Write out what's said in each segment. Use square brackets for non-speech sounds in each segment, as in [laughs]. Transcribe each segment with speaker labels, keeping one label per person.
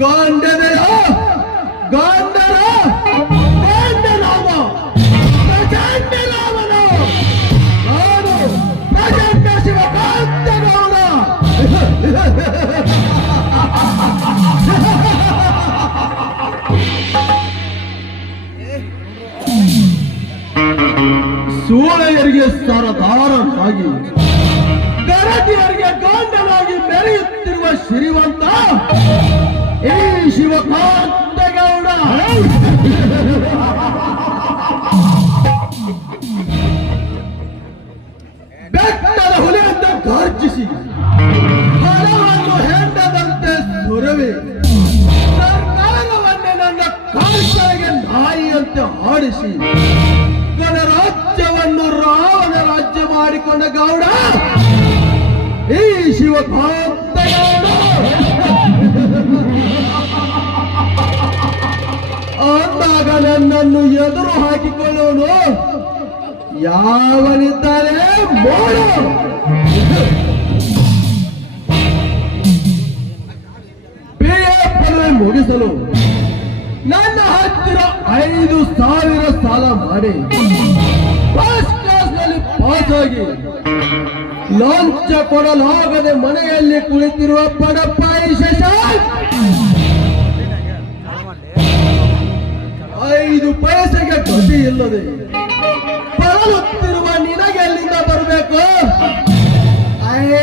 Speaker 1: ಗಾಂಡನೆಯ ಗಾಂಡರ ಗಾಂಡನಾಮ ಪ್ರಚಂಡರಾಮನು ನಾನು ಪ್ರಚಂಡ ಶಿವಕಾಂತಗೌಡ ಸೂಳೆಯರಿಗೆ ಸರದಾರನಾಗಿ ಗರತಿಯರಿಗೆ ಗಾಂಡನಾಗಿ ಮೆರೆಯುತ್ತಿರುವ ಶ್ರೀವಂತ ಈ ಶಿವಕಾಂತಗೌಡ. ಬೆಟ್ಟದ ಹುಲಿಯಿಂದ ಗರ್ಜಿಸಿ ಹಣವನ್ನು ಹೆಂಡದಂತೆ ಸುರವಿ, ಸರ್ಕಾರವನ್ನೇ ನನ್ನ ಕಾಲಿಗೆ ನಾಯಿಯಂತೆ ಆಡಿಸಿ, ಗಣರಾಜ್ಯವನ್ನು ರಾವಣ ರಾಜ್ಯ ಮಾಡಿಕೊಂಡ ಗೌಡ. ಈ ಶಿವ ಗೌಡ ಅಂದಾಗ ನನ್ನನ್ನು ಎದುರು ಹಾಕಿಕೊಳ್ಳೋನು. ಯಾವನಿದ್ದಾನೆ? ಬಿಎ ಪದವಿ ಮುಗಿಸಲು ನನ್ನ ಹತ್ತಿರ ಐದು ಸಾವಿರ ಸಾಲ ಮಾಡಿ. ಫಸ್ಟ್ ಕ್ಲಾಸ್ನಲ್ಲಿ ಪಾಸ್ ಆಗಿ ಲಂಚ ಕೊಡಲಾಗದೆ ಮನೆಯಲ್ಲಿ ಕುಳಿತಿರುವ ಪಡಪಾಯಿ ಐದು ಪೈಸೆಗೆ ಗತಿ ಇಲ್ಲದೆ ಬಳಲುತ್ತಿರುವ ನಿನಗೆ ಎಲ್ಲಿಂದ ಬರಬೇಕು?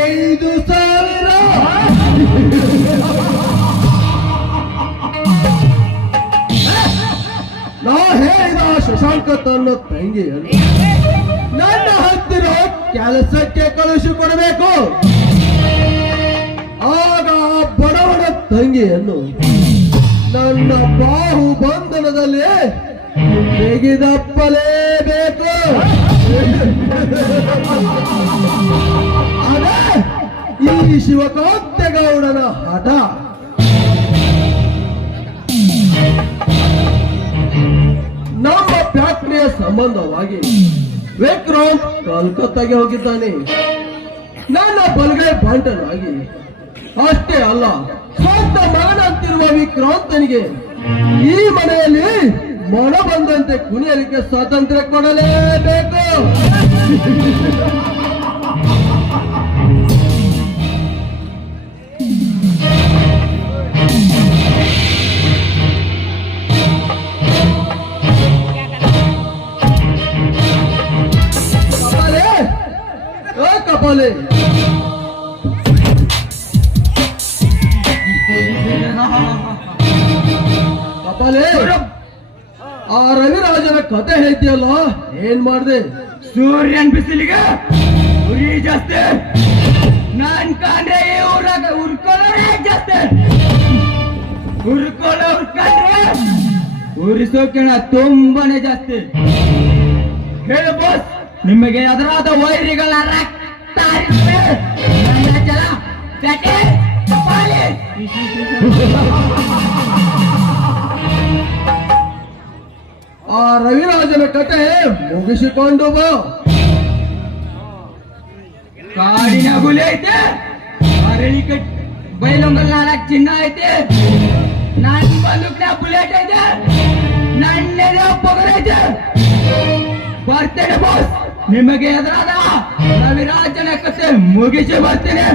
Speaker 1: ಐದು ಸಾವಿರ. ನಾ ಹೇಳಿದ ಶಶಾಂಕ ತನ್ನ ತಂಗಿ ನನ್ನ ಕೆಲಸಕ್ಕೆ ಕಳುಹಿಸಿಕೊಡಬೇಕು. ಆಗ ಆ ತಂಗಿಯನ್ನು ನನ್ನ ಬಾಹು ಬಂಧನದಲ್ಲಿ ತೆಗೆದಪ್ಪಲೇಬೇಕು. ಅದೇ ಈ ಶಿವಕಾಂತೇಗೌಡನ ಹಠ. ನಮ್ಮ ಫ್ಯಾಕ್ಟರಿಯ ಸಂಬಂಧವಾಗಿ ವಿಕ್ರಾಂತ್ ಕಲ್ಕತ್ತಾಗೆ ಹೋಗಿದ್ದಾನೆ. ನನ್ನ ಬಲಗೈ ಆಗಿ ಅಷ್ಟೇ ಅಲ್ಲ ಸ್ವಂತ ಮಗನಂತಿರುವ ವಿಕ್ರಾಂತನಿಗೆ ಈ ಮನೆಯಲ್ಲಿ ಮನ ಬಂದಂತೆ ಕುಣಿಯಲಿಕ್ಕೆ ಸ್ವಾತಂತ್ರ್ಯ ಕೊಡಲೇಬೇಕು. ಹೇಳ್ತೀಯಲ್ಲ? ಏನ್ ಮಾಡ್ದೆ?
Speaker 2: ಸೂರ್ಯನ್ ಬಿಸಿಲಿಗೆ ಉರಿ ಜಾಸ್ತಿ. ನಾನ್ ಕಾಂದ್ರೆ ಊರಾಗ ಉರ್ಕೊಳ್ಳೋರೇ ಜಾಸ್ತಿ. ಉರ್ಕೊಳ್ಳೋರ್ ಕಂಡ್ರೆ ಉರಿಸೋಕೆಣ ತುಂಬಾನೇ ಜಾಸ್ತಿ. ಹೇಳು ಬಾಸ್ ನಿಮಗೆ ಅದರಾದ ವೈರಿಗಳ ರಕ್ತ ಜಲ ಚಟೆ
Speaker 1: ರವಿರಾಜನ ಕತೆ ಮುಗಿಸಿಕೊಂಡು ಬಾ.
Speaker 2: ಕಾಡಿನ ಗುಲಿ ಐತೆ, ಅರಳಿ ಕಟ್ ಬೈಲೊಂಗಲ್ ನಾಲ್ಕು ಚಿನ್ನ ಐತೆ. ನನ್ ಬಂದೂಕ್ನ ಬುಲೆಟ್ ಐತೆ, ನನ್ನೆದೆ ಪೊಗರ್ ಐತೆ. ಬರ್ತೇನೆ ಬಾಸ್ ನಿಮಗೆ ಎದುರಾದ ರವಿರಾಜನ ಕತೆ ಮುಗಿಸಿ ಬರ್ತೇನೆ.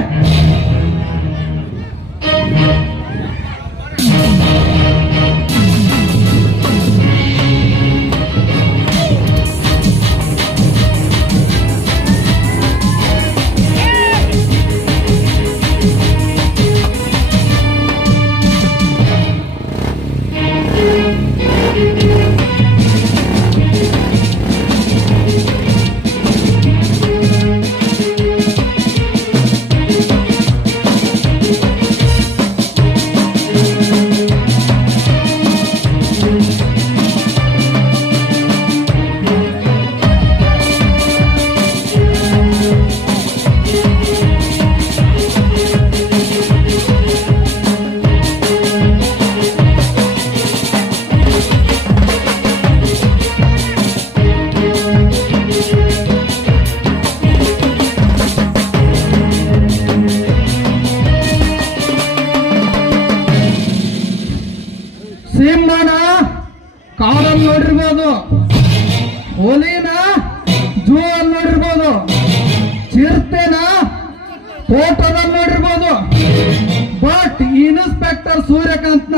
Speaker 1: ಇನ್ಸ್ಪೆಕ್ಟರ್ ಸೂರ್ಯಕಾಂತ್ನ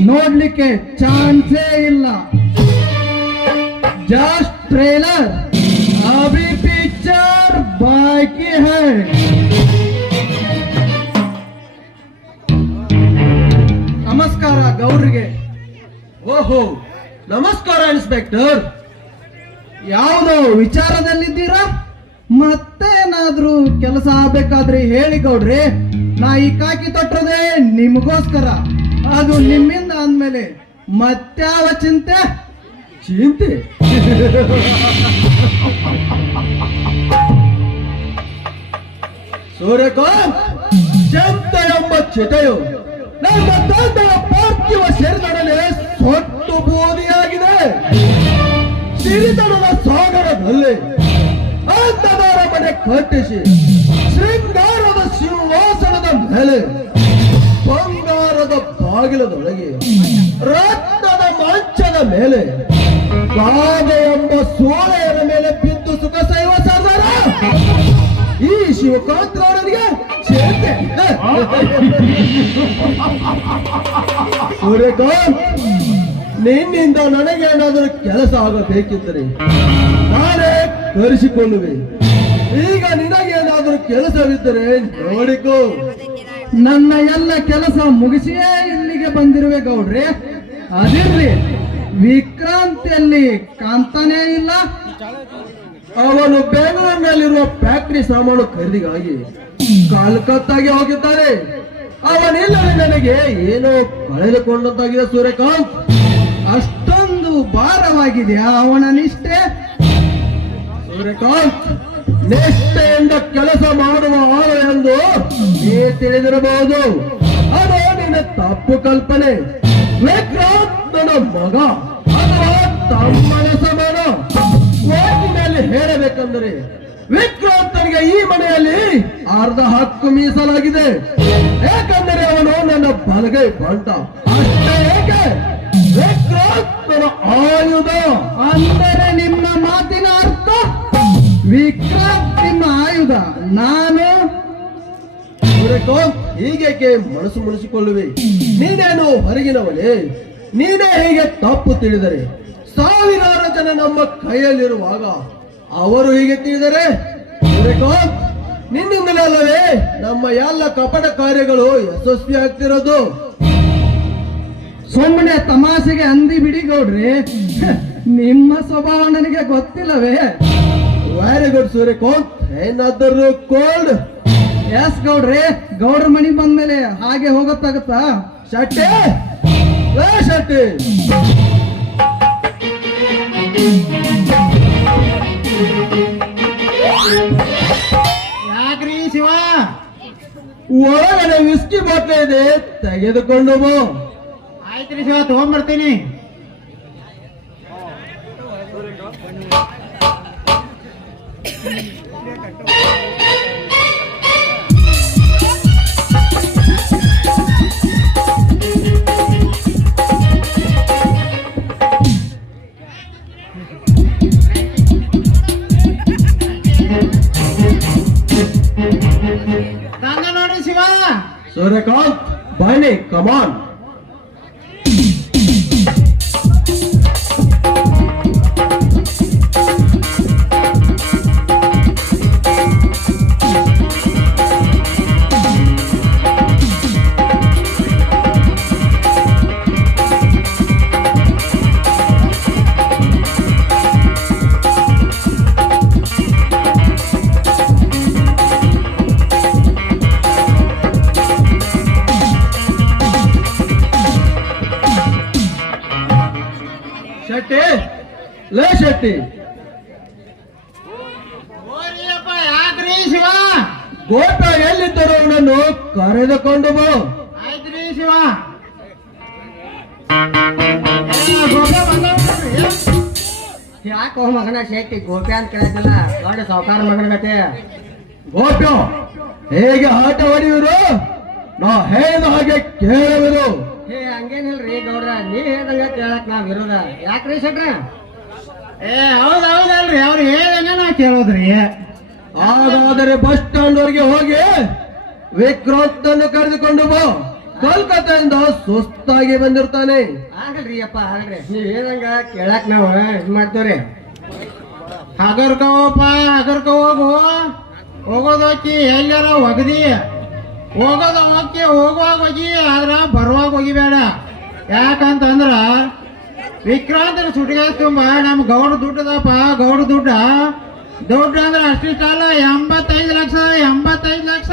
Speaker 1: ನೋಡ್ಲಿಕ್ಕೆ ಚಾನ್ಸೇ ಇಲ್ಲ. ಜಸ್ಟ್ ಟ್ರೇಲರ್ ಅಭಿ ಪಿಕ್ಚರ್ ಬಾಕಿ ಹೈ. ನಮಸ್ಕಾರ ಗೌರಿಗೆ ಓಹೋ ನಮಸ್ಕಾರ ಇನ್ಸ್ಪೆಕ್ಟರ್. ಯಾವುದೋ ವಿಚಾರದಲ್ಲಿದ್ದೀರಾ? ಮತ್ತೇನಾದ್ರೂ ಕೆಲಸ ಆಗ್ಬೇಕಾದ್ರೆ ಹೇಳಿ ಗೌಡ್ರಿ, ನಾ ಈ ಕಾಕಿ ತೊಟ್ಟದೆ ನಿಮಗೋಸ್ಕರ. ಅದು ನಿಮ್ಮಿಂದ ಅಂದ್ಮೇಲೆ ಮತ್ತಾವ ಚಿಂತೆ? ಚಿಂತೆ? ಸೂರ್ಯಕಾಂತ್ ಚಂತ ಎಂಬ ಚಿತೆಯು. ನಮ್ಮ ತಂದೆಯ ಪಾರ್ಥಿವ ಶರೀರದಲ್ಲಿ ಸೊಟ್ಟು ಬೋಧಿಯಾಗಿದೆ ಸಿರಿತನದ ಸಾಗರದಲ್ಲಿ ಕಟ್ಟಿಸಿ ಶೃಂಗಾರದ ಸಿಂಹಾಸನದ ಮೇಲೆ, ಬಂಗಾರದ ಬಾಗಿಲದೊಳಗೆ, ರತ್ನದ ಮಂಚದ ಮೇಲೆ, ಕಾಗ ಎಂಬ ಸೋಳೆಯರ ಮೇಲೆ ಬಿದ್ದು ಸುಖ ಸೈವ ಸರ್ದಾರ ಈ ಶಿವಕಾಂತರವರಿಗೆ ಅವರಿಗೆ ಸೂರ್ಯಕಾಂತ್, ನಿನ್ನಿಂದ ನನಗೆ ಏನಾದರೂ ಕೆಲಸ ಆಗಬೇಕಿದ್ದರೆ ನಾನೇ ಕರೆಸಿಕೊಳ್ಳುವೆ ನಿನಗೇನಾದರೂ ಕೆಲಸವಿದ್ದರೆ ನೋಡಿಕೋ. ನನ್ನ ಎಲ್ಲ ಕೆಲಸ ಮುಗಿಸಿಯೇ ಇಲ್ಲಿಗೆ ಬಂದಿರುವೆ ಗೌಡ್ರಿ. ಅದಿರ್ರಿ ವಿಕ್ರಾಂತಿಯಲ್ಲಿ ಕಾಂತಾನೇ ಇಲ್ಲ. ಅವನು ಬೆಂಗಳೂರಿನಲ್ಲಿರುವ ಫ್ಯಾಕ್ಟರಿ ಸಾಮಾನು ಖರೀದಿಗಾಗಿ ಕಲ್ಕತ್ತಾಗೆ ಹೋಗಿದ್ದಾರೆ. ಅವನಿಲ್ಲದೆ ನನಗೆ ಏನೋ ಕಳೆದುಕೊಂಡಂತಾಗಿದೆ ಸೂರ್ಯಕಾಂತ್. ಅಷ್ಟೊಂದು ಭಾರವಾಗಿದೆಯಾ ಅವನ ನಿಷ್ಠೆ? ಸೂರ್ಯಕಾಂತ್ ನಿಷ್ಠೆಯಿಂದ ಕೆಲಸ ಮಾಡುವ ಆಳು ಎಂದು ನೀ ತಿಳಿದಿರಬಹುದು. ಅದು ನಿನ್ನ ತಪ್ಪು ಕಲ್ಪನೆ. ವಿಕ್ರಾಂತ್ ನನ್ನ ಮಗ. ಅಥವಾ ತಮ್ಮನ ಸಮಾನ ಮೇಲೆ ಹೇಳಬೇಕಂದ್ರೆ ವಿಕ್ರಾಂತನಿಗೆ ಈ ಮನೆಯಲ್ಲಿ ಅರ್ಧ ಹಕ್ಕು ಮೀಸಲಾಗಿದೆ. ಯಾಕಂದರೆ ಅವನು ನನ್ನ ಬಲಗೈ ಬಂಟ ಅಷ್ಟೇ ಏಕೆ? ವಿಕ್ರಾಂತನ ಆಯುಧ. ಅಂದರೆ ನಿಮ್ಮ ಮಾತಿನ ಅರ್ಥ? ವಿಕ್ರಾಂತ್ ನಿಮ್ಮ ಆಯುಧ. ನಾನು ಹೀಗೆ ಹೀಗೇಕೆ ಮನಸ್ಸು ಮುಳಿಸಿಕೊಳ್ಳುವೆ ನೀನೇನು ಹೊರಗಿನವನೇ ನೀನೇ ಹೀಗೆ ತಪ್ಪು ತಿಳಿದರೆ? ಸಾವಿರಾರು ಜನ ನಮ್ಮ ಕೈಯಲ್ಲಿರುವಾಗ ಅವರು ಹೀಗೆ ತಿಳಿದರೆ? ನಿನ್ನಿಂದಲೇ ನಮ್ಮ ಎಲ್ಲ ಕಪಟ ಕಾರ್ಯಗಳು ಯಶಸ್ವಿ ಆಗ್ತಿರೋದು ಸುಮ್ಮನೆ ತಮಾಷೆಗೆ ಅಂದಿ ಬಿಡಿ ಗೌಡ್ರಿ. ನಿಮ್ಮ ಸ್ವಭಾವ ನನಗೆ ಗೊತ್ತಿಲ್ಲವೇ? ವೆರಿ ಗುಡ್ ಸೂರ್ಯಕಾಂತ್ ಏನಾದರೂ ಕೋಲ್ಡ್ ಎಸ್ ಗೌಡ್ರಿ ಗೌಡ್ರ ಮನಿ ಬಂದ್ಮೇಲೆ ಹಾಗೆ ಹೋಗತ್ತಾಗತ್ತಾ ಶಟ್ಟಿ? ಏ ಶೆಟ್ಟಿ?
Speaker 3: ಯಾಕ್ರಿ ಶಿವ?
Speaker 1: ಒಳಗಡೆ ವಿಸ್ಕಿ ಬಾಟ್ಲಿ ಇದೆ ತೆಗೆದುಕೊಂಡು ಆಯ್ತು
Speaker 3: ಆಯ್ತ್ರಿ ಶಿವ ತಗೊಂಡ್ಬರ್ತೀನಿ ತಂದ ನೋಡ್ರಿ ಶಿವ
Speaker 1: ಎಲ್ಲಿದ್ದರೂ ಅವನನ್ನು ಕರೆದುಕೊಂಡು ಬೋ.
Speaker 3: ಆಯ್ತ್ರಿ ಶಿವ. ಏ, ಗೋಪಿ ಬಂದವ್ನ್ರಿ.
Speaker 2: ಯಾಕೋ ಮಗನ ಶೆಟ್ಟಿ ಗೋಪಿ ಅಂತ ಕೇಳಿಲ್ಲ ದೊಡ್ಡ ಸಾವುಕಾರ ಮಗನ ಕತೆ.
Speaker 1: ಗೋಪ್ಯ ಹೇಗೆ ಆಟ ಹೊಡೆಯುವರು ನಾ ಹೇಳಿದ ಹಾಗೆ ಕೇಳುವುದು.
Speaker 2: ಹೇ ಹಂಗೇನಿಲ್ರಿ ಗೌಡ್ರ ನೀ ಹೇಳ್ದಂಗ ಕೇಳಕ್ ನಾವ್ ಇರೋದ. ಯಾಕ್ರಿ ಶೆಟ್ರ?
Speaker 3: ಏ ಹೌದ್ ಹೌದಲ್ರಿ ಅವ್ರು ನಾ ಕೇಳೋದ್ರಿ.
Speaker 1: ಹಾಗಾದರೆ ಬಸ್ ಸ್ಟ್ಯಾಂಡ್ ವರೆಗೆ ಹೋಗಿ ವಿಕ್ರಾಂತ್ ಅನ್ನು ಕರೆದುಕೊಂಡು ಬಾ. ಕೋಲ್ಕತ್ತಾದಿಂದ ಸುಸ್ತಾಗಿ ಬಂದಿರ್ತಾನೆ.
Speaker 2: ಆಗಲ್ರಿ ಅಪ್ಪ ಆಗಲ್ರಿ ನೀವ್ ಏನಂಗ ಕೇಳಕ್ ನಾವು ಇದ್ ಮಾಡ್ತೇವ್ರಿ.
Speaker 3: ಹಗರ್ಕೋಪ ಹಗರ್ಕ ಹೋಗು ಹೋಗೋದೋಕಿ ಎಲ್ಲಾರ ಒಗದಿ. ಹೋಗೋದ ಹೋಗಿ ಹೋಗುವಾಗ ಹೋಗಿ ಆದ್ರ ಬರುವಾಗ ಹೋಗಿಬೇಡ ಯಾಕಂತಂದ್ರ ವಿಕ್ರಾಂತನ ಸುಟಿಗೆ ತುಂಬ ನಮ್ ಗೌಡ ದುಡ್ಡದಪ್ಪ, ಗೌಡ ದುಡ್ಡ ದುಡ್ಡು ಅಂದ್ರೆ ಕಾಲ ಎಂಬತ್ತೈದು ಲಕ್ಷ ಎಂಬತ್ತೈದು ಲಕ್ಷ.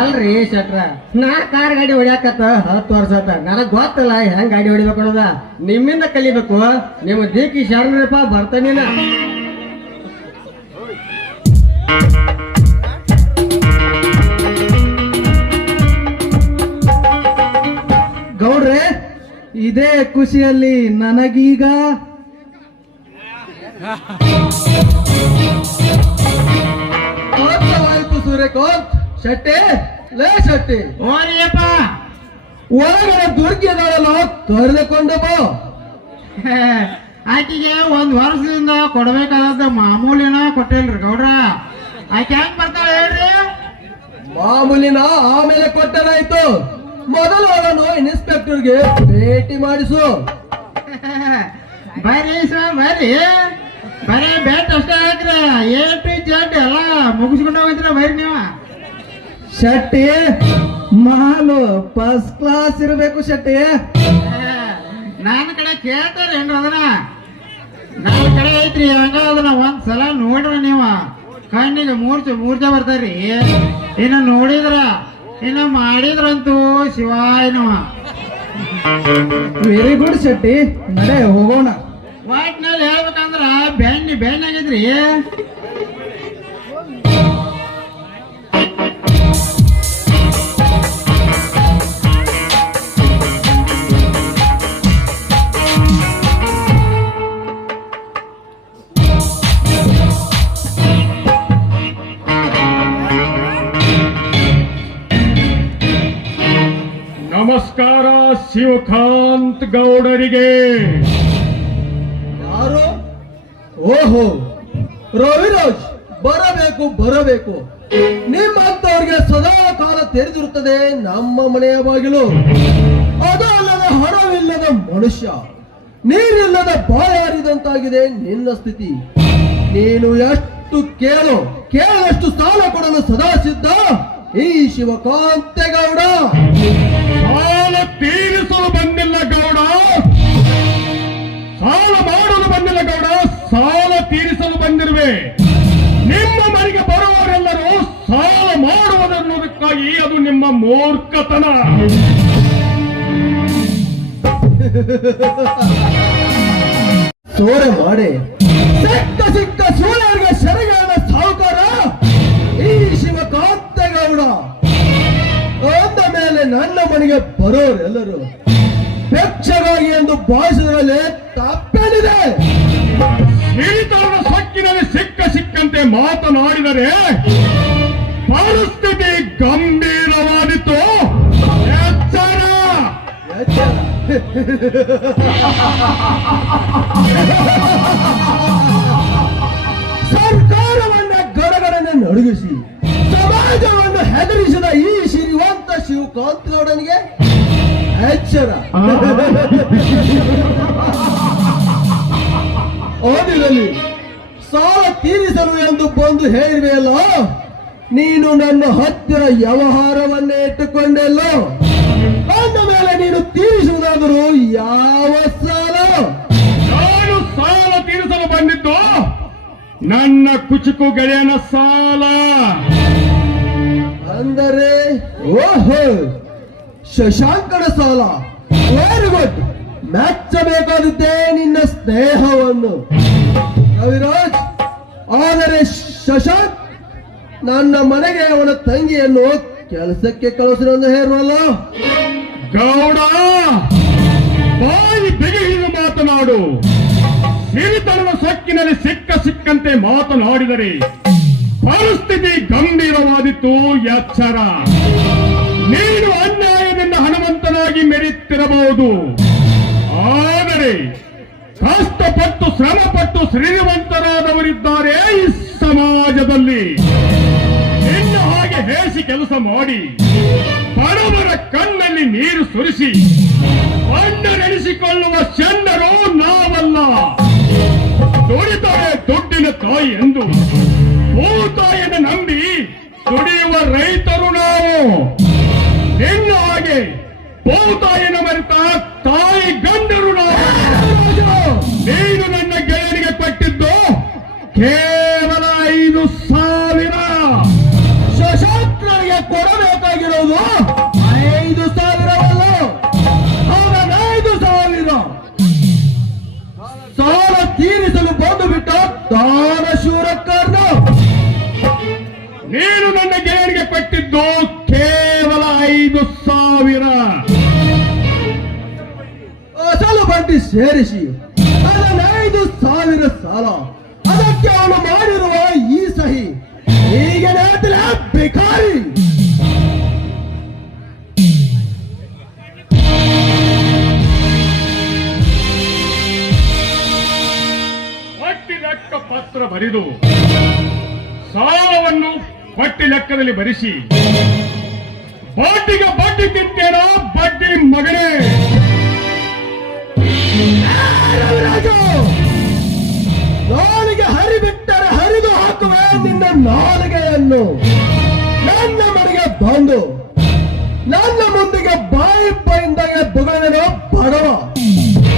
Speaker 2: ಅಲ್ರಿ ಶೆಟ್ರ, ನಾ ಕಾರ್ ಗಾಡಿ ಹೊಡ್ಯಾಕತ್ತ ಹತ್ತು ವರ್ಷ ಆತ. ನನಗ್ ಗೊತ್ತಲ್ಲ ಹೆಂಗ್ ಗಾಡಿ ಹೊಡಿಬೇಕು ಅನ್ನೋದ. ನಿಮ್ಮಿಂದ ಕಲಿಬೇಕು, ನಿಮ್ಮ ದೀಕಿ ಶರಣರಪ್ಪ ಬರ್ತಾನಿನ
Speaker 4: ಗೌಡ್ರೆ, ಇದೇ ಖುಷಿಯಲ್ಲಿ ನನಗೀಗ
Speaker 1: ಅರ್ಥವಾಯ್ತು ಸೂರ್ಯಕಾಂತ್. ಶೆಟ್ಟಿ ಲೇ ಶೆಟ್ಟಿ.
Speaker 3: ಓರಿಯಪ್ಪ.
Speaker 1: ಒಳಗಡೆ ದುರ್ಗಿದಾಳಲ್ಲ ಕರೆದುಕೊಂಡು ಬಾ.
Speaker 3: ಆಕೆಗೆ ಒಂದ್ ವರ್ಷದಿಂದ ಕೊಡಬೇಕಾದ ಮಾಮೂಲಿನ ಕೊಟ್ಟಿಲ್ರಿ ಗೌಡ್ರ. ಆಕೆ ಹೆಂಗ್ ಬರ್ತಾಳ ಹೇಳ್ರಿ?
Speaker 1: ಮಾಮೂಲಿನ ಆಮೇಲೆ ಕೊಟ್ಟನಾಯ್ತು ಮೊದಲು ಅವನು ಇನ್ಸ್ಪೆಕ್ಟರ್ಗೆ ಭೇಟಿ ಮಾಡಿಸು.
Speaker 3: ಬರೀ ಸರ್ ಬರ್ರಿ. ಬರೀ ಬ್ಯಾಟ್ ಅಷ್ಟೇ ಹಾಕ್ರಿ ಎ ಟು ಜೆಡ್ ಎಲ್ಲ ಮುಗಿಸ್ಕೊಂಡು ಹೋಗಿದ್ರ ಬೈರಿ ನೀವು?
Speaker 4: ಶೆಟ್ಟಿ ಮಾಲು ಫಸ್ಟ್ ಕ್ಲಾಸ್ ಇರಬೇಕು ಶೆಟ್ಟಿ.
Speaker 3: ನಾನು ಕಡೆ ಕೇಳ್ತಾರೆ ಏನ್ರ ಅದನ್ನ? ನನ್ನ ಕಡೆ ಐತ್ರಿ ಹಂಗ ಅದನ್ನ ಒಂದ್ ಸಲ ನೋಡ್ರಿ ನೀವು. ಕಣ್ಣಿಗೆ ಮೂರ್ಛೆ ಮೂರ್ಛೆ ಬರ್ತಾರ್ರಿ ಇನ್ನು ನೋಡಿದ್ರ ಇನ್ನು ಮಾಡಿದ್ರಂತೂ ಶಿವಾಯನವ
Speaker 4: ವೆರಿ ಗುಡ್ ಶೆಟ್ಟಿ. ನಡೆ ಹೋಗೋಣ.
Speaker 3: ವಾಟ್ನಲ್ಲಿ ಹೇಳ್ಬೇಕಂದ್ರ ಬೆಣ್ಣಿ ಬೆಣ್ಣಾಗಿದ್ರಿ
Speaker 5: ನಮಸ್ಕಾರ ಶಿವಕಾಂತ್ ಗೌಡರಿಗೆ.
Speaker 1: ಓಹೋ, ರವಿರಾಜ್, ಬರಬೇಕು ಬರಬೇಕು. ನಿಮ್ಮಂತವ್ರಿಗೆ ಸದಾ ಕಾಲ ತೆರೆದಿರುತ್ತದೆ ನಮ್ಮ ಮನೆಯ ಬಾಗಿಲು. ಅದು ಅಲ್ಲದ ಹಣವಿಲ್ಲದ ಮನುಷ್ಯ, ನೀರಿಲ್ಲದ ಬಾಯಾರಿದಂತಾಗಿದೆ ನಿನ್ನ ಸ್ಥಿತಿ. ನೀನು ಎಷ್ಟು ಕೇಳು, ಕೇಳಷ್ಟು ಸಾಲ ಕೊಡಲು ಸದಾ ಸಿದ್ಧ. ಈ ಶಿವಕಾಂತೇಗೌಡ.
Speaker 5: ಸಾಲ ತೀರಿಸಲು ಬಂದಿಲ್ಲ ಗೌಡ. ಸಾಲ ಮಾಡಲು ಬಂದಿಲ್ಲ ಗೌಡ. ಸಾಲ ತೀರಿಸಲು ಬಂದಿರುವೆ. ನಿಮ್ಮ ಮನೆಗೆ ಬರುವವರೆಲ್ಲರೂ ಸಾಲ ಮಾಡುವುದನ್ನುವುದಕ್ಕಾಗಿ ಅದು ನಿಮ್ಮ ಮೂರ್ಖತನ.
Speaker 1: ಸೋರೆ ಮಾಡಿ. ಸಿಕ್ಕ ಸಿಕ್ಕ ಸೂರ್ಯರಿಗೆ ಸೆರೆಗಾದ ಸಾಹುಕಾರ ಈ ಶಿವಕಾಂತೇಗೌಡ ಅಂದ ಮೇಲೆ ನನ್ನ ಮನೆಗೆ ಬರೋರೆಲ್ಲರೂ ಬೆಚ್ಚಗಾಗಿ ಎಂದು ಭಾಷೆಗಳಲ್ಲಿ ತಪ್ಪೇನಿದೆ.
Speaker 5: ಶ್ರೀತರನ ಸೊಕ್ಕಿನಲ್ಲಿ ಸಿಕ್ಕ ಸಿಕ್ಕಂತೆ ಮಾತನಾಡಿದರೆ ಪರಿಸ್ಥಿತಿ ಗಂಭೀರವಾದಿತ್ತು ಎಚ್ಚರ.
Speaker 1: ಸರ್ಕಾರವನ್ನ ಗಡಗಡನೆ ನಡುಗಿಸಿ, ಸಮಾಜವನ್ನು ಹೆದರಿಸಿದ ಈ ಶ್ರೀವಂತ ಶಿವಕಾಂತಗೌಡನಿಗೆ ಎಚ್ಚರ. ಓದಿರಲಿ. ಸಾಲ ತೀರಿಸಲು ಎಂದು ಬಂದು ಹೇಳಿವೆಯಲ್ಲ ನೀನು ನನ್ನ ಹತ್ತಿರ ವ್ಯವಹಾರವನ್ನೇ ಇಟ್ಟುಕೊಂಡೆಲ್ಲ. ಬಂದ ಮೇಲೆ ನೀನು ತೀರಿಸುವುದಾದರೂ ಯಾವ ಸಾಲ?
Speaker 5: ನಾನು ಸಾಲ ತೀರಿಸಲು ಬಂದಿದ್ದು ನನ್ನ ಕುಚುಕು ಗೆಳೆಯನ ಸಾಲ.
Speaker 1: ಅಂದರೆ ಓಹೋ ಶಶಾಂಕನ ಸಾಲ. ವೆರಿ ಗುಡ್ ಮೆಚ್ಚಬೇಕಾದದ್ದೇ ನಿನ್ನ ಸ್ನೇಹವನ್ನು. ರವಿರಾಜ್ ಆದರೆ ಶಶಾಂಕ್, ನನ್ನ ಮನೆಗೆ ಅವನ ತಂಗಿಯನ್ನು ಕೆಲಸಕ್ಕೆ ಕಳಿಸಿರೋದು ಹೇರುವಲ್ಲ
Speaker 5: ಗೌಡ, ಬಾಯಿ ಬಿಗಿ ಹಿಡಿದು ಮಾತನಾಡು. ಸಿರಿತನದ ಸೊಕ್ಕಿನಲ್ಲಿ ಸಿಕ್ಕ ಸಿಕ್ಕಂತೆ ಮಾತನಾಡಿದರೆ ಪರಿಸ್ಥಿತಿ ಗಂಭೀರವಾದಿತ್ತು ಎಚ್ಚರ. ನೀನು ಅನ್ಯಾಯದಿಂದ ಹನುಮಂತನಾಗಿ ಮೆರೆಯುತ್ತಿರಬಹುದು ಆದರೆ ಕಷ್ಟಪಟ್ಟು ಶ್ರಮಪಟ್ಟು ಶ್ರೀಮಂತರಾದವರಿದ್ದಾರೆ ಈ ಸಮಾಜದಲ್ಲಿ. ನಿನ್ನ ಹಾಗೆ ಹೇಸಿ ಕೆಲಸ ಮಾಡಿ, ಬಡವರ ಕಣ್ಣಲ್ಲಿ ನೀರು ಸುರಿಸಿ ಬಣ್ಣ ನಡೆಸಿಕೊಳ್ಳುವ ಚಂಡರು ನಾವಲ್ಲ. ದುಡಿತಾರೆ ದುಡ್ಡಿನ ತಾಯಿ ಎಂದು ಭೂತಾಯನ ನಂಬಿ ದುಡಿಯುವ ರೈತರು ನಾವು. ನಿನ್ನ ಹಾಗೆ ಭೂತಾಯಿನ ಮರೆತ ಕೇವಲ ಐದು ಸಾವಿರ.
Speaker 1: ಶಶಾಂಕನಿಗೆ ಕೊಡಬೇಕಾಗಿರೋದು ಐದು ಸಾವಿರವಲ್ಲ. ಐದು ಸಾವಿರ. ಸಾಲ ತೀರಿಸಲು ಬಂದು ಬಿಟ್ಟ ದಾನ ಶೂರಕ್ಕರ್ನ
Speaker 5: ನೀನು ನನ್ನ ಗೆಳೆಯರಿಗೆ ಕೊಟ್ಟಿದ್ದು ಕೇವಲ ಐದು ಸಾವಿರ.
Speaker 1: ಅಸಲು ಬಡ್ಡಿ ಸೇರಿಸಿ. ಐದು ಸಾವಿರ ಸಾಲ.
Speaker 5: ಪತ್ರ ಬರೆದು ಸಾಲವನ್ನು ಬಟ್ಟಿ ಲೆಕ್ಕದಲ್ಲಿ ಭರಿಸಿ ಬಾಟಿಗೆ ಬಡ್ಡಿ ತಿಂತೇನೋ ಬಡ್ಡಿ ಮಗನೇ.
Speaker 1: ನಾಲಿಗೆ ಹರಿಬಿಟ್ಟರೆ ಹರಿದು ಹಾಕುವೆ ನಿನ್ನ ನಾಲಿಗೆಯನ್ನು. ನನ್ನ ಮನೆಗೆ ಬಂದು, ನನ್ನ ಮುಂದಿಗೆ ಬಾಯಿ ಬಾಯಿಂದಾಗೆ ಬುಗಳನೋ ಬಡವ.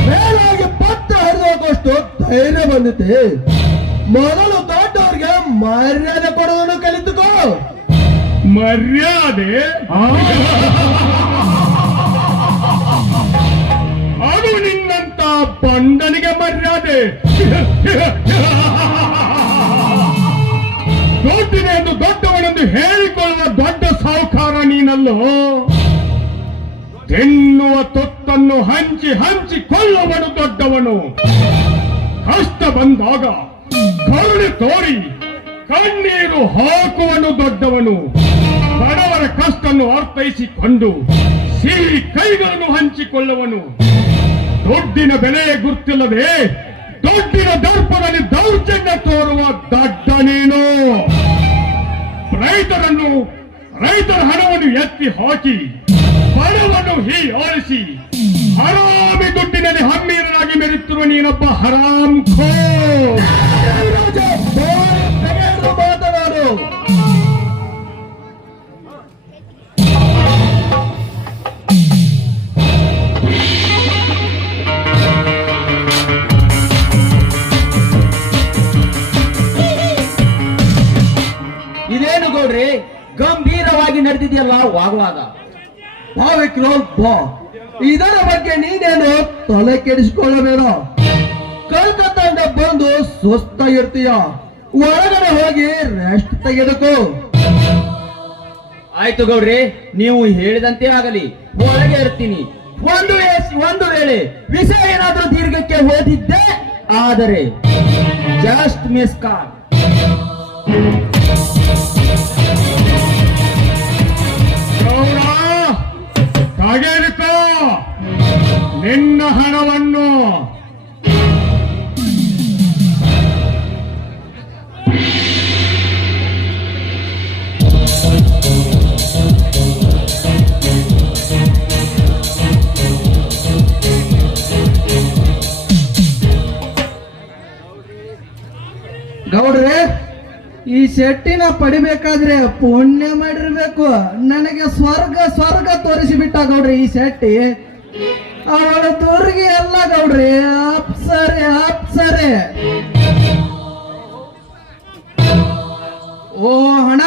Speaker 1: ಮೇಲಾಗಿ ಪತ್ರ ಹರಿದು ಧೈರ್ಯ ಬಂದಿದೆ. ಮೊದಲು ದೊಡ್ಡವ್ರಿಗೆ ಮರ್ಯಾದೆ ಕೊಡೋದನ್ನು ಕಲಿತುಕೋ.
Speaker 5: ಮರ್ಯಾದೆ? ಅದು ನಿನ್ನಂತ ಪಂಡನಿಗೆ ಮರ್ಯಾದೆ. ದೊಡ್ಡನೆ ಎಂದು ದೊಡ್ಡವನೆಂದು ಹೇಳಿಕೊಳ್ಳುವ ದೊಡ್ಡ ಸಾಹುಕಾರ ನೀನಲ್ಲೋ? ತಿನ್ನುವ ತೊತ್ತನ್ನು ಹಂಚಿ ಹಂಚಿ ಕೊಲ್ಲುವನು ದೊಡ್ಡವನು. ಕಷ್ಟ ಬಂದಾಗ ಕರುಣೆ ತೋರಿ, ಕಣ್ಣೀರು ಹಾಕುವನು ದೊಡ್ಡವನು. ಬಡವರ ಕಷ್ಟನ್ನು ಅರ್ಥೈಸಿಕೊಂಡು ಸಿಹಿ ಕೈಗಳನ್ನು ಹಂಚಿಕೊಳ್ಳುವನು. ದೊಡ್ಡಿನ ಬೆಲೆ ಗುರ್ತಿಲ್ಲದೆ ದೊಡ್ಡಿನ ದರ್ಪದಲ್ಲಿ ದೌರ್ಜನ್ಯ ತೋರುವ ದಡ್ಡ ನೀನು. ರೈತರನ್ನು, ರೈತರ ಹಣವನ್ನು ಎತ್ತಿ ಹಾಕಿ ಬಡವನ್ನು ಹೀ ಆರಿಸಿ ಹರಾಮಿ ದುಡ್ಡಿನಲ್ಲಿ ಹಮ್ಮೀರನಾಗಿ ಮೆರೆತಿರುವ ನೀನೊಬ್ಬ ಹರಾಮ್ ಖೋ.
Speaker 2: ಇದೇನು ಗೌಡ್ರಿ ಗಂಭೀರವಾಗಿ ನಡೆದಿದೆಯಲ್ಲ ವಾಗ್ವಾದ?
Speaker 1: ಭಾವಿಕ್ರೋ ಬಾ. ಇದರ ಬಗ್ಗೆ ನೀನೇನು ತಲೆ ಕೆಡಿಸಿಕೊಳ್ಳಬೇಡ? ಕಲ್ಕತ್ತಾಂಡ ಬಂದು ಸುಸ್ತ ಇರ್ತೀಯ? ಒಳಗಡೆ ಹೋಗಿ ರೆಸ್ಟ್ ತೆಗೆದುಕೋ.
Speaker 2: ಆಯ್ತು ಗೌಡ್ರಿ ನೀವು ಹೇಳಿದಂತೆ ಆಗಲಿ. ಒಳಗೆ ಇರ್ತೀನಿ. ಒಂದು ಒಂದು ವೇಳೆ ವಿಷಯ ಏನಾದ್ರೂ ದೀರ್ಘಕ್ಕೆ ಹೋದಿದ್ದೆ ಆದರೆ ಜಸ್ಟ್ ಮಿಸ್ ಕಾಲ್
Speaker 5: ನಿನ್ನ ಹಣವನ್ನು
Speaker 4: ಗೌಡ್ರೆ ಈ ಶೆಟ್ಟಿನ ಪಡಿಬೇಕಾದ್ರೆ ಪುಣ್ಯ ಮಾಡಿರ್ಬೇಕು. ನನಗೆ ಸ್ವರ್ಗ ಸ್ವರ್ಗ ತೋರಿಸಿಬಿಟ್ಟ ಗೌಡ್ರಿ ಈ ಶೆಟ್ಟಿ. ಅವಳ ದುರ್ಗಿ ಎಲ್ಲ ಗೌಡ್ರಿ ಅಪ್ಸರೆ ಅಪ್ಸರೆ ಓ ಹಣ.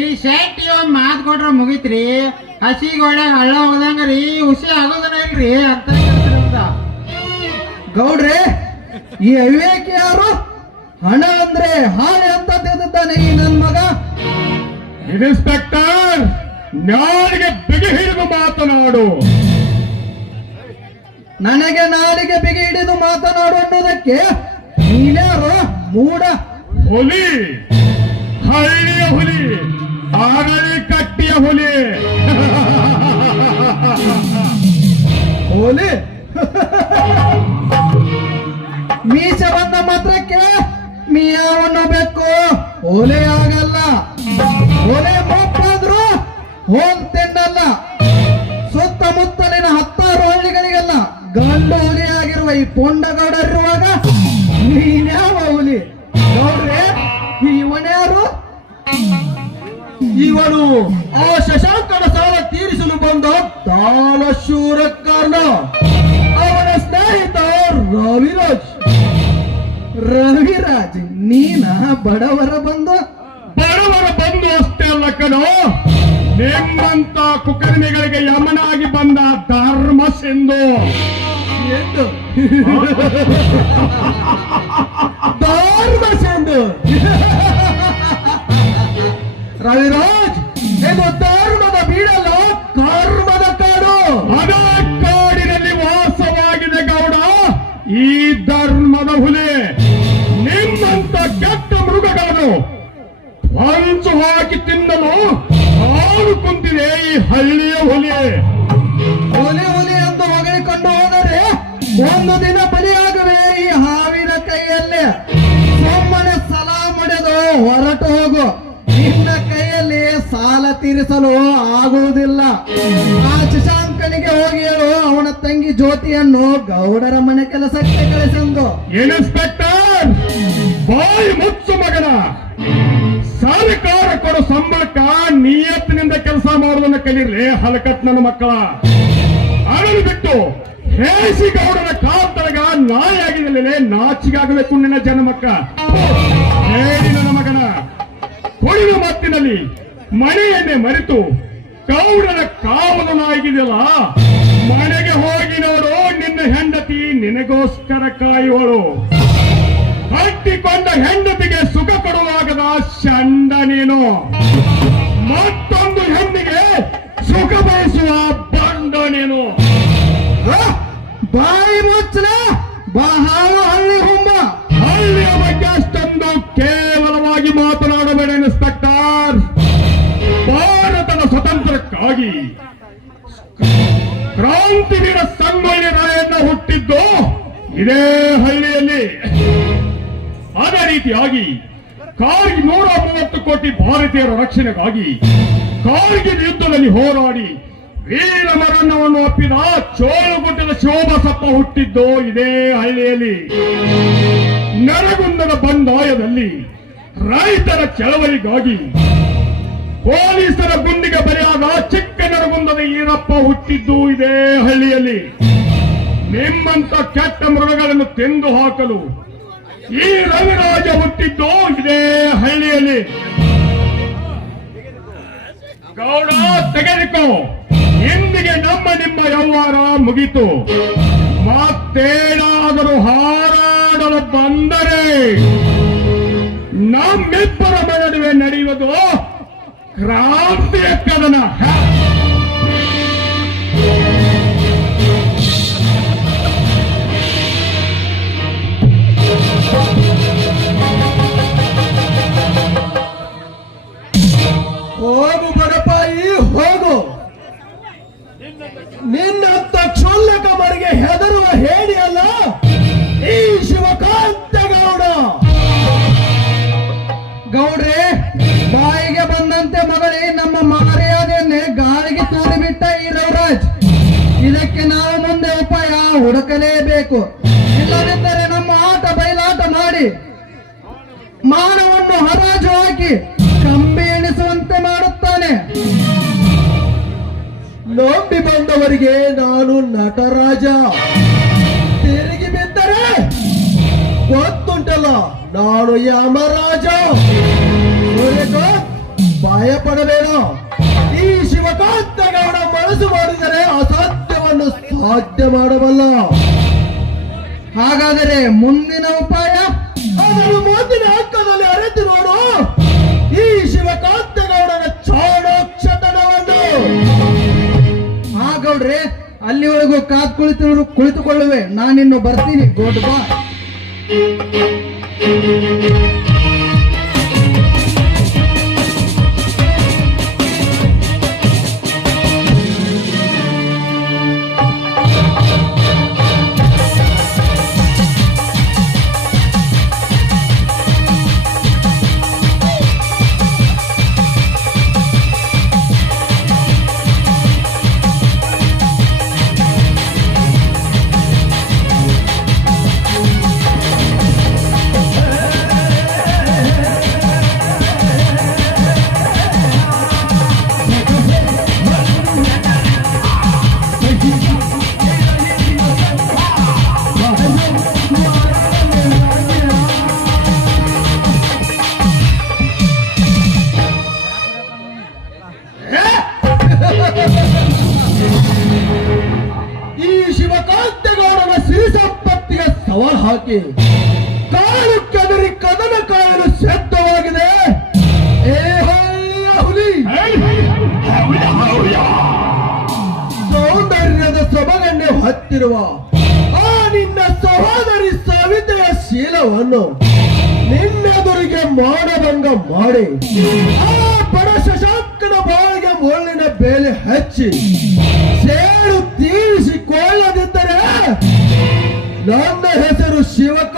Speaker 3: ಈ ಶೆಟ್ಟಿ ಒಂದ್ ಮಾತ್ ಕೊಟ್ರ ಮುಗಿತ್ರಿ. ಹಸಿ ಗೋಡೆ ಹಳ್ಳ ಹೋದಂಗ್ರಿ ಹುಸಿ ಆಗೋದನ ಇಲ್ರಿ ಅಂತ.
Speaker 4: ಗೌಡ್ರೆ ಈ ಅವಿವೇಕಿ ಯಾರು ಹಣ ಅಂದ್ರೆ ಹಾಳೆ ಅಂತ ತಿಳಿದಿದ್ದಾನೆ ಈ ನನ್ ಮಗ.
Speaker 5: ಇನ್ಸ್ಪೆಕ್ಟರ್ ನಾಲಿಗೆ ಬಿಗಿ ಹಿಡಿದು ಮಾತನಾಡು.
Speaker 4: ನನಗೆ ನಾಲಿಗೆ ಬಿಗಿ ಹಿಡಿದು ಮಾತನಾಡು ಅನ್ನೋದಕ್ಕೆ ನೀನ್ಯಾರು ಮೂಡ
Speaker 5: ಹುಲಿ ಹಳ್ಳಿಯ ಹುಲಿ ಆಗಲಿ ಕಟ್ಟಿಯ ಹುಲಿ. [laughs]
Speaker 1: ಹೋಲಿ?
Speaker 4: ಮಾತ್ರಕ್ಕೆ ಮಿಯಾವನ್ನು ಬೇಕು. ಓಲೆ ಆಗಲ್ಲ. ಓಲೆ ಮುಪ್ಪಾದ್ರು ಹೋಲ್ ತಿನ್ನಲ್ಲ ಸುತ್ತಮುತ್ತಲಿನ ಹತ್ತಾರು ಹಳ್ಳಿಗಳಿಗೆಲ್ಲ ಗಂಡು ಹುಲಿ ಆಗಿರುವ ಈ ಪೊಂಡಗೌಡರಿರುವಾಗ ನೀನ್ಯಾವ ಹುಲಿ? ಗೌಡ್ರೆ ಇವನ್ಯಾರು
Speaker 1: ಇವನು ಆ ಶಶಾಂಕನ ಸಾಲ ತೀರಿಸಲು ಬಂದ ಕಾರಣ. ಸ್ನೇಹಿತ ರವಿರಾಜ್.
Speaker 4: ರವಿರಾಜ್ ನೀನ ಬಡವರ ಬಂದು?
Speaker 5: ಬಡವರ ಬಂದು ಅಷ್ಟೇ ಅಲ್ಲ ಕಣೋ. ನಿಮ್ಮಂತ ಕುಕರ್ಮಿಗಳಿಗೆ ಯಮನಾಗಿ ಬಂದ ಧರ್ಮ ಸಿಂಧು
Speaker 1: ಎಂದು ಧರ್ಮ ಸಿಂಧು ರವಿರಾಜ್ ಇದು ಧರ್ಮದ ಬೀಡಲ್ಲ ಕರ್ಮದ ಕಾಡು.
Speaker 5: ಅದ ಈ ಧರ್ಮದ ಹುಲಿ ನಿಮ್ಮಂತ ಕೆಟ್ಟ ಮೃಗಗಳನ್ನು ಹಂಚು ಹಾಕಿ ತಿನ್ನಲು ಕಾಡು ಕುಂತಿದೆ ಈ ಹಳ್ಳಿಯ ಹುಲಿ.
Speaker 4: ಹುಲಿ ಹುಲಿ ಅಂತ ಹೊಗಳಿಕೊಂಡು ಹೋದರೆ ಒಂದು ದಿನ ಬಲಿಯಾಗುವೆ ಈ ಹಾವಿನ ಕೈಯಲ್ಲಿ. ಸುಮ್ಮನೆ ಸಲ ಮಡೆದು ಹೊರಟು ಹೋಗು. ನಿನ್ನ ಕೈಯಲ್ಲಿ ಸಾಲ ತೀರಿಸಲು ಆಗುವುದಿಲ್ಲ. ಆ ಹೋಗಿ ಹೇಳು ಅವನ ತಂಗಿ ಜ್ಯೋತಿಯನ್ನು ಗೌಡರ ಮನೆ ಕೆಲಸಕ್ಕೆ ಕಳಿಸಂದು.
Speaker 5: ಇನ್ಸ್ಪೆಕ್ಟರ್, ಬಾಯಿ ಮುಚ್ಚು ಮಗನ. ಸರ್ಕಾರ ಕೊಡೋ ಸಂಬಳಕ್ಕ, ನಿಯತ್ತಿನಿಂದ ಕೆಲಸ ಮಾಡುವುದನ್ನು ಕಲೀರ್ಲಿ ಹಲಕತ್ ನನ್ನ ಮಕ್ಕಳ. ಅಳಲು ಬಿಟ್ಟು, ಹೇಸಿ ಗೌಡನ ಕಾಲ್ತಳಗ ನಾಯಿಯಾಗಿದ್ದಲೇ ನಾಚಿಗಾಗಬೇಕು ನಿನ್ನ ಜನಮಕ್ಕ ಹೇಳಿ ನನ್ನ ಮಗನ. ಕೊಡಿದ ಮಾತಿನಲ್ಲಿ ಮನೆಯನ್ನೇ ಮರೆತು ಗೌಡನ ಕಾವಲು ನಾಯಿಗಿದೆಯಲ್ಲ ಮನೆಗೆ ಹೋಗಿ ನೋಡು ನಿನ್ನ ಹೆಂಡತಿ ನಿನಗೋಸ್ಕರ ಕಾಯುವಳು. ಕಟ್ಟಿಕೊಂಡ ಹೆಂಡತಿಗೆ ಸುಖ ಕೊಡುವಾಗದ ಚಂಡ ನೀನು. ಮತ್ತೊಂದು ಹೆಣ್ಣಿಗೆ ಸುಖ ಬಯಸುವ ಬಂಡ ನೀನು.
Speaker 4: ಬಾಯಿ ಮುಚ್ಚಲ ಬಹಳ ಹಳ್ಳಿ ಹುಂಬ.
Speaker 5: ಹಳ್ಳಿಯ ಬಗ್ಗೆ ಕ್ರಾಂತಿವೀರ ಸಂಗೊಳ್ಳಿ ರಾಯಣ್ಣ ಹುಟ್ಟಿದ್ದು ಇದೇ ಹಳ್ಳಿಯಲ್ಲಿ. ಅದೇ ರೀತಿಯಾಗಿ ಕಾರ್ಗಿ ನೂರ ಮೂವತ್ತು ಕೋಟಿ ಭಾರತೀಯರ ರಕ್ಷಣೆಗಾಗಿ ಕಾರ್ಗಿಲ್ ಯುದ್ಧದಲ್ಲಿ ಹೋರಾಡಿ ವೀರ ಮರಣವನ್ನು ಒಪ್ಪಿದ ಚೋಳಗುಡ್ಡದ ಶೋಭಸಪ್ಪ ಹುಟ್ಟಿದ್ದು ಇದೇ ಹಳ್ಳಿಯಲ್ಲಿ. ನರಗುಂದದ ಬಂಡಾಯದಲ್ಲಿ ರೈತರ ಚಳವಳಿಗಾಗಿ ಪೊಲೀಸರ ಗುಂಡಿಗೆ ಬರೆಯಾದ ಚಿಕ್ಕ ನರಗುಂದದ ಈರಪ್ಪ ಹುಟ್ಟಿದ್ದು ಇದೇ ಹಳ್ಳಿಯಲ್ಲಿ. ನಿಮ್ಮಂತ ಕೆಟ್ಟ ಮೃಗಗಳನ್ನು ತೆಂದು ಹಾಕಲು ಈ ರವಿರಾಜ ಹುಟ್ಟಿದ್ದು ಇದೇ ಹಳ್ಳಿಯಲ್ಲಿ. ಗೌಡ, ತೆಗೆದುಕೋ. ಇಂದಿಗೆ ನಮ್ಮ ನಿಮ್ಮ ವ್ಯವಹಾರ ಮುಗಿತು. ಮತ್ತೇನಾದರೂ ಹಾರಾಡಲು ಬಂದರೆ ನಮ್ಮಿಬ್ಬರ ನಡುವೆ ನಡೆಯುವುದು ಕ್ರಾಂತಿಯ ಕದನ.
Speaker 1: ಹೋಗು ಬಡಪಾಯಿ ಹೋಗು. ನಿನ್ನಂತ ಕ್ಷುಲ್ಲಕ ಮರಿಗೆ ಹೆದರುವ ಹೇಳಿ ಅಲ್ಲ? ಈ ಶಿವಕಾಂತಗೌಡ
Speaker 4: ಗೌಡ್ರೆ ಬಾಯಿಗೆ ಬಂದಂತೆ ಮಗಳೇ, ನಮ್ಮ ಮಾರ್ಯಾದೆಯನ್ನೇ ಗಾಳಿಗೆ ತೂರಿಬಿಟ್ಟ ಈ ರವಿರಾಜ್. ಇದಕ್ಕೆ ನಾವು ಮುಂದೆ ಉಪಾಯ ಹುಡುಕಲೇಬೇಕು. ಇಲ್ಲದಿದ್ದರೆ ನಮ್ಮ ಆಟ ಬಯಲಾಟ ಮಾಡಿ. ಮಾನವನ್ನು ಹರಾಜು ಹಾಕಿ ಕಂಬಿ ಎಣಿಸುವಂತೆ ಮಾಡುತ್ತಾನೆ.
Speaker 1: ನಂಬಿ ಬಂದವರಿಗೆ ನಾನು ನಟರಾಜ. ತಿರುಗಿ ಬಿದ್ದರೆ ಗೊತ್ತುಂಟಲ್ಲ, ನಾನು ಯಮರಾಜ. ಸೂರ್ಯಕಾಂತ್, ಭಯ ಪಡಬೇಡ ಈ ಶಿವಕಾಂತಗೌಡ ಮನಸ್ಸು ಮಾಡಿದರೆ ಅಸಾಧ್ಯವನ್ನು ಸಾಧ್ಯ ಮಾಡಬಲ್ಲ.
Speaker 4: ಹಾಗಾದರೆ ಮುಂದಿನ ಉಪಾಯ
Speaker 1: ಅದನ್ನು ಮುಂದಿನ ಹಕ್ಕದಲ್ಲಿ ಅರೆತು ನೋಡು. ಈ ಶಿವಕಾಂತಗೌಡನ ಚಾಣಾಕ್ಷತನವನ್ನು
Speaker 4: ಹಾ ಗೌಡ್ರೆ ಅಲ್ಲಿವರೆಗೂ ಕಾದ್ ಕುಳಿತು ಕುಳಿತುಕೊಳ್ಳುವೆ. ನಾನಿನ್ನು ಬರ್ತೀನಿ. ಈ ಶಿವಕಾಂತೇಗೌಡನ ಸಿರಿ ಸಂಪತ್ತಿಗೆ
Speaker 1: ಸವಾಲು ಹಾಕಿ. ಕಾಲು ಕೆದರಿ ಕದನ ಕಾಯಲು ಸಿದ್ಧವಾಗಿದೆ ಸೌಂದರ್ಯದ ಸೊಬಗನ್ನೇ ಹತ್ತಿರುವ ಆ ನಿನ್ನ ಸಹೋದರಿ ಸವಿತೆಯ ಶೀಲವನ್ನು ನಿನ್ನೆದುರಿಗೆ ಮಾಡದಂಗ ಮಾಡಿ. ಆ ಪರಶಶ ಮುಳ್ಳಿನ ಬೇಲೆ ಹಚ್ಚಿ ಸೇಡು ತೀರಿಸಿಕೊಳ್ಳದಿದ್ದರೆ ನನ್ನ ಹೆಸರು ಗೌಡನೇ